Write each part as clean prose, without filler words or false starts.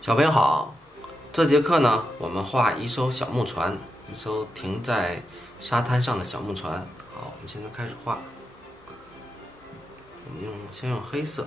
小朋友好，这节课呢，我们画一艘小木船，一艘停在沙滩上的小木船。好，我们现在开始画。我们先用黑色。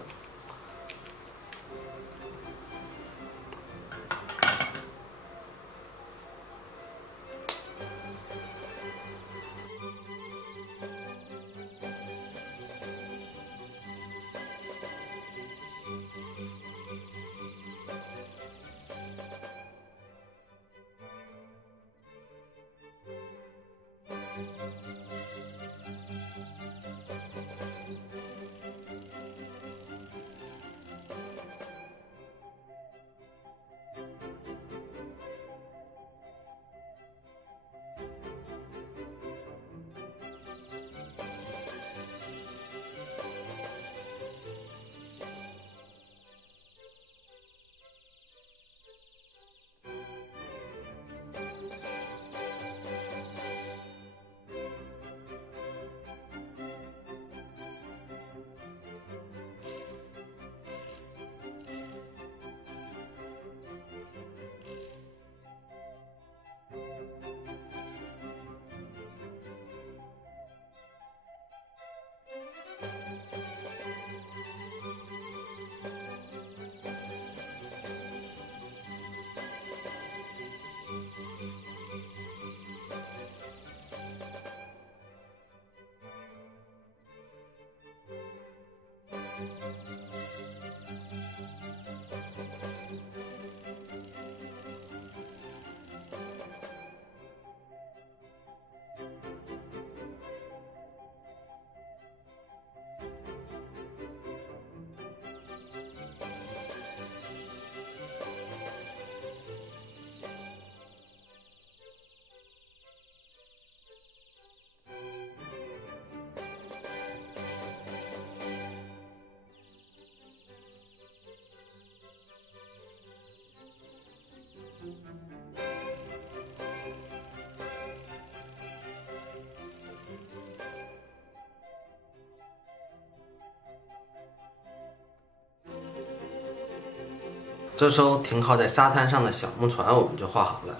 这艘停靠在沙滩上的小木船我们就画好了。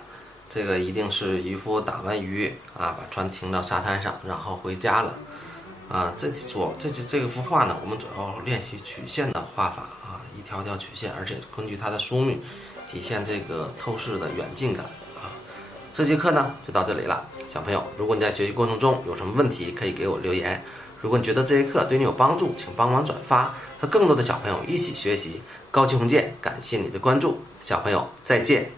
这个一定是渔夫打完鱼啊，把船停到沙滩上，然后回家了。这个幅画呢，我们主要练习曲线的画法啊，一条条曲线，而且根据它的疏密，体现这个透视的远近感啊。这节课呢就到这里了，小朋友，如果你在学习过程中有什么问题，可以给我留言。如果你觉得这节课对你有帮助，请帮忙转发，和更多的小朋友一起学习。高级红剑，感谢你的关注，小朋友再见。